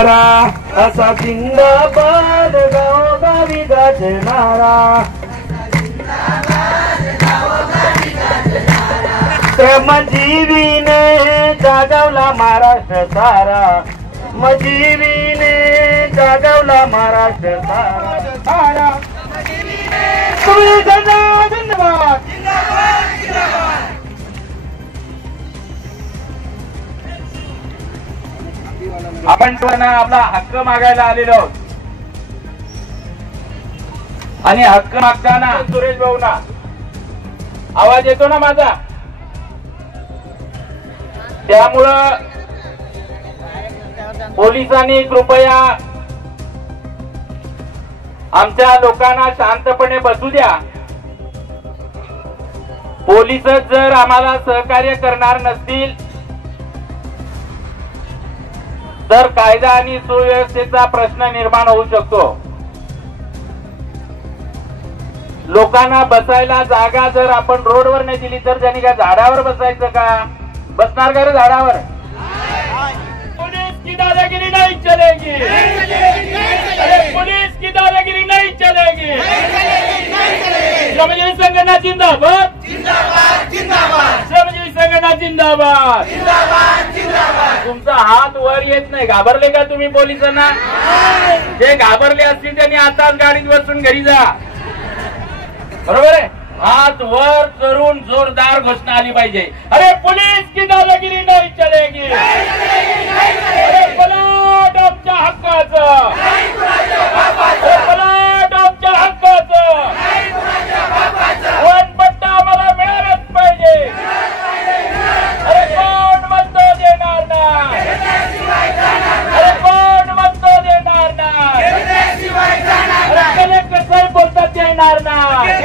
असा जिंदाबाद गावोगावी गाजणारा श्रमजीवीने जागवला महाराष्ट्र सारा मजीवीने जागवला महाराष्ट्र सारा धन्यवाद। आपण आपला हक्क मागायला आलेलो आहोत आणि हक्क मागताना सुरेश भाऊ ना आवाज येतो ना माझा, त्यामुळं पोलिसांनी कृपया आमच्या लोकांना शांतपणे बसू द्या। पोलिसच जर आम्हाला सहकार्य करणार नसतील तर कायदा आणि सुव्यवस्थेचा प्रश्न निर्माण होऊ शकतो। लोकांना बसायला जागा जर आपण रोडवर नाही दिली तर त्यांनी काय झाडावर बसायचं का? बसणार का रे झाडावर? पुलिस की दादागिरी नहीं चलेगी, पुलिस की दादागिरी नहीं चलेगी। श्रमजीवी संघटना जिंदाबाद, श्रमजीवी संघटना जिंदाबाद। तुमचा हात वर येत नाही, घाबरले का तुम्ही पोलिसांना? जे घाबरले असतील त्यांनी आताच गाडीत बसून घरी जा, बरोबर आहे? हात वर करून जोरदार घोषणा आली पाहिजे, अरे पुलिस की दादागिरी नहीं चलेगी, अरे पलाट आमच्या हक्काचं, अरे पलाट आमच्या हक्काचं, वनपट्टा आम्हाला मिळालंच पाहिजे, अरे कोण म्हणतो देणार नाही, अरे कोण म्हणतो देणार नाही, अरे कलेक्टर साहेब बोलतात देणार नाही,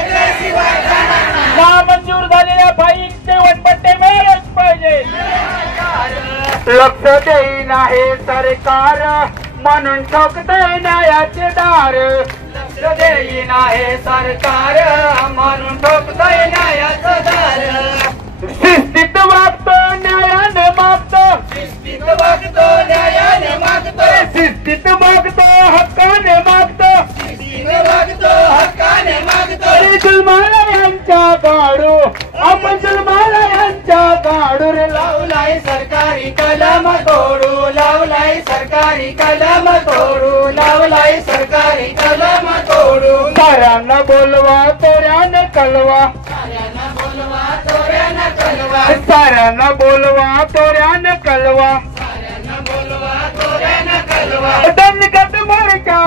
नामंजूर झालेल्या बाईंचे वनपट्टे मिळालेच पाहिजे। लक्ष देईना हे सरकार म्हणून ठोकतंय न्यायाचे दार, लक्ष देईना हे सरकार म्हणून ठोकतंय न्यायाचं दार। शिस्तीत वागतो न्यायाने मागतो, शिस्तीत वागतो न्यायाने मागतो, शिस्तीत वागतो हक्काने मागतो, शिस्तीत वागतो हक्काने मागतो। जुलमाला यांच्या गाडू आपण जुलमाला यांच्या गाडू रे लावलाय सरकारी कलम तोडू, लावलाय सरकारी कलम तोडू, लावलाय सरकारी कलम तोडू। साऱ्यांना बोलवा तोऱ्याने कलवा, साऱ्यांना बोलवा तोऱ्याने कलवा, साऱ्यांना बोलवा तोऱ्याने कलवा, साऱ्यांना बोलवा तोऱ्याने कलवा। दणकट मोर्चा।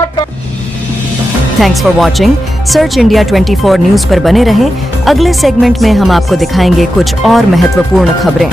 Thanks for watching. Search India 24 news पर बने रहें। अगले सेगमेंट में हम आपको दिखाएंगे कुछ और महत्वपूर्ण खबरें।